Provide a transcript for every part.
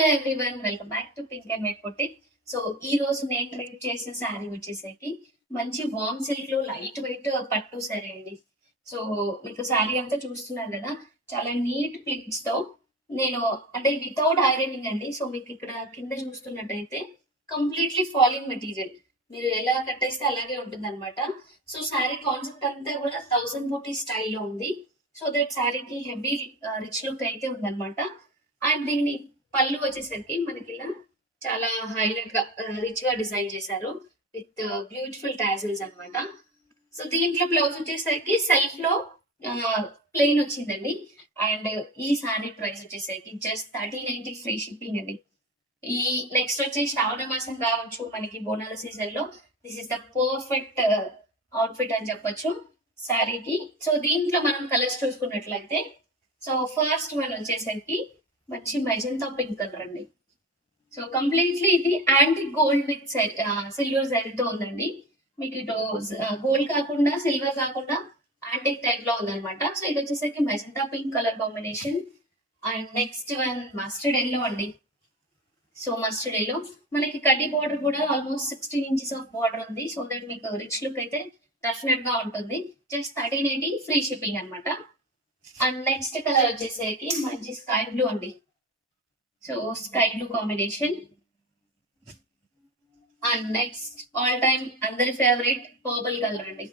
Hello everyone welcome back to pink and white Potti so ఈ రోజు నేను try చేసిన శారీ వచ్చేసరికి మంచి వామ్ సిల్క్లో లైట్ వెయిట్ పట్టు శారీ అండి. సో మీకు శారీ అంతా చూస్తున్నారు కదా. చాలా నీట్ ప్లిట్స్తో నేను అంటే వితౌట్ ఐరనింగ్ అండి. సో మీకు ఇక్కడ కింద చూస్తున్నట్టయితే కంప్లీట్లీ ఫాలింగ్ మెటీరియల్ మీరు ఎలా కట్టేస్తే అలాగే ఉంటుంది అనమాట సో శారీ కాన్సెప్ట్ అంతా కూడా థౌసండ్ బూటీ స్టైల్లో ఉంది. సో దట్ శారీకి హెవీ రిచ్ లుక్ అయితే ఉందన్నమాట. అండ్ దీన్ని పళ్ళు వచ్చేసరికి మనకి ఇలా చాలా హైలైట్గా రిచ్గా డిజైన్ చేశారు విత్ బ్యూటిఫుల్ టాజిల్స్ అన్నమాట. సో దీంట్లో బ్లౌజ్ వచ్చేసరికి సెల్ఫ్లో ప్లెయిన్ వచ్చిందండి. అండ్ ఈ శారీ ప్రైస్ వచ్చేసరికి just thirty ninety free shipping అండి. ఈ నెక్స్ట్ వచ్చే శ్రావణ మాసం కావచ్చు మనకి బోనాల సీజన్లో this is the perfect outfit అని చెప్పొచ్చు శారీకి సో దీంట్లో మనం కలర్స్ చూసుకున్నట్లయితే సో ఫస్ట్ వన్ వచ్చేసరికి మంచి మెజంతా పింక్ కలర్ అండి. సో కంప్లీట్లీ ఇది యాంటీ గోల్డ్ విత్ సిల్వర్ జరీతో ఉందండి. మీకు ఇటు గోల్డ్ కాకుండా సిల్వర్ కాకుండా యాంటిక్ టైప్లో ఉందన్నమాట. సో ఇది వచ్చేసరికి magenta pink colour combination. And next one mustard yellow అండి. So mustard yellow. మనకి కడ్డీ బార్డర్ కూడా almost sixteen inches of border ఉంది. సో దట్ మీకు రిచ్ లుక్ అయితే డెఫినెట్గా ఉంటుంది. Just thirteen eighty free shipping అన్నమాట. అండ్ నెక్స్ట్ కలర్ వచ్చేసరికి మంచి స్కై బ్లూ అండి. So sky blue combination and next all time అందరి ఫేవరెట్ పర్పుల్ కలర్ అండి.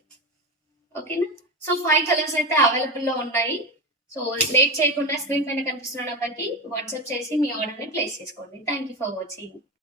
ఓకేనా సో ఫైవ్ కలర్స్ అయితే అవైలబుల్లో ఉన్నాయి. సో లేట్ చేయకుండా స్క్రీన్ పైన కనిపిస్తున్న నెంబర్కి వాట్సాప్ చేసి మీ ఆర్డర్ని ప్లేస్ చేసుకోండి. Thank you for watching